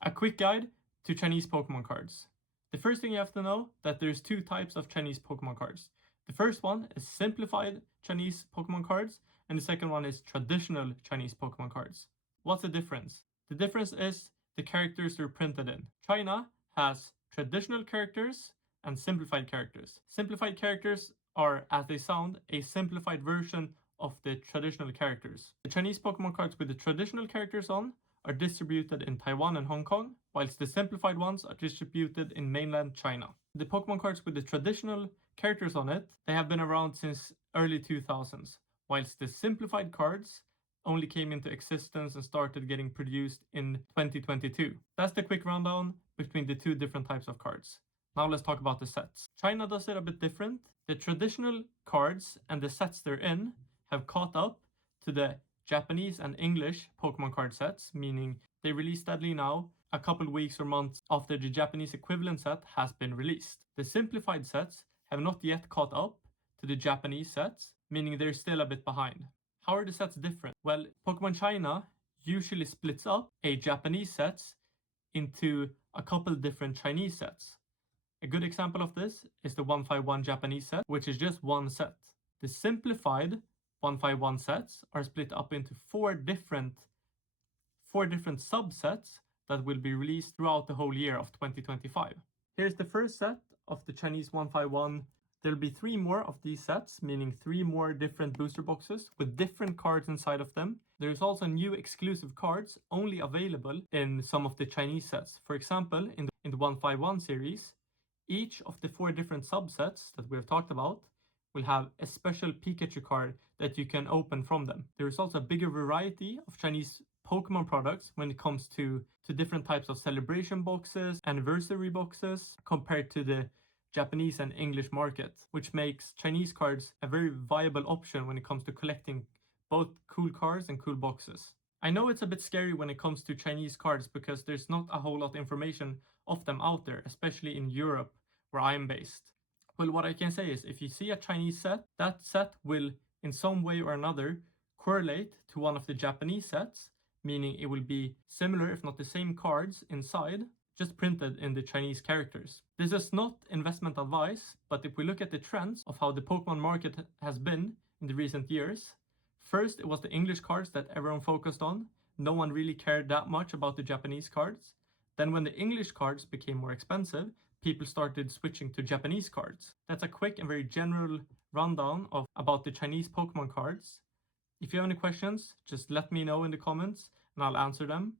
A quick guide to Chinese Pokemon cards. The first thing you have to know that there's two types of Chinese Pokemon cards. The first one is simplified Chinese Pokemon cards, and the second one is traditional Chinese Pokemon cards. What's the difference? The difference is the characters they're printed in. China has traditional characters and simplified characters. Simplified characters are, as they sound, a simplified version of the traditional characters. The Chinese Pokemon cards with the traditional characters on are distributed in Taiwan and Hong Kong, whilst the simplified ones are distributed in mainland China. The Pokemon cards with the traditional characters on it, they have been around since early 2000s, whilst the simplified cards only came into existence and started getting produced in 2022. That's the quick rundown between the two different types of cards. Now let's talk about the sets. China does it a bit different. The traditional cards and the sets they're in have caught up to the Japanese and English Pokemon card sets, meaning they release steadily now, a couple weeks or months after the Japanese equivalent set has been released. The simplified sets have not yet caught up to the Japanese sets, meaning they're still a bit behind. How are the sets different? Well, Pokemon China usually splits up a Japanese sets into a couple different Chinese sets. A good example of this is the 151 Japanese set, which is just one set. The simplified 151 sets are split up into four different subsets that will be released throughout the whole year of 2025. Here's the first set of the Chinese 151. There'll be 3 more of these sets, meaning 3 more different booster boxes with different cards inside of them. There's also new exclusive cards only available in some of the Chinese sets. For example, in the 151 series, each of the 4 different subsets that we've talked about will have a special Pikachu card that you can open from them. There is also a bigger variety of Chinese Pokemon products when it comes to different types of celebration boxes, anniversary boxes, compared to the Japanese and English market, which makes Chinese cards a very viable option when it comes to collecting both cool cards and cool boxes. I know it's a bit scary when it comes to Chinese cards because there's not a whole lot of information of them out there, especially in Europe where I'm based. Well, what I can say is if you see a Chinese set, that set will in some way or another correlate to one of the Japanese sets, meaning it will be similar if not the same cards inside, just printed in the Chinese characters. This is not investment advice, but if we look at the trends of how the Pokemon market has been in the recent years, first it was the English cards that everyone focused on. No one really cared that much about the Japanese cards. Then when the English cards became more expensive, people started switching to Japanese cards. That's a quick and very general rundown about the Chinese Pokemon cards. If you have any questions, just let me know in the comments and I'll answer them.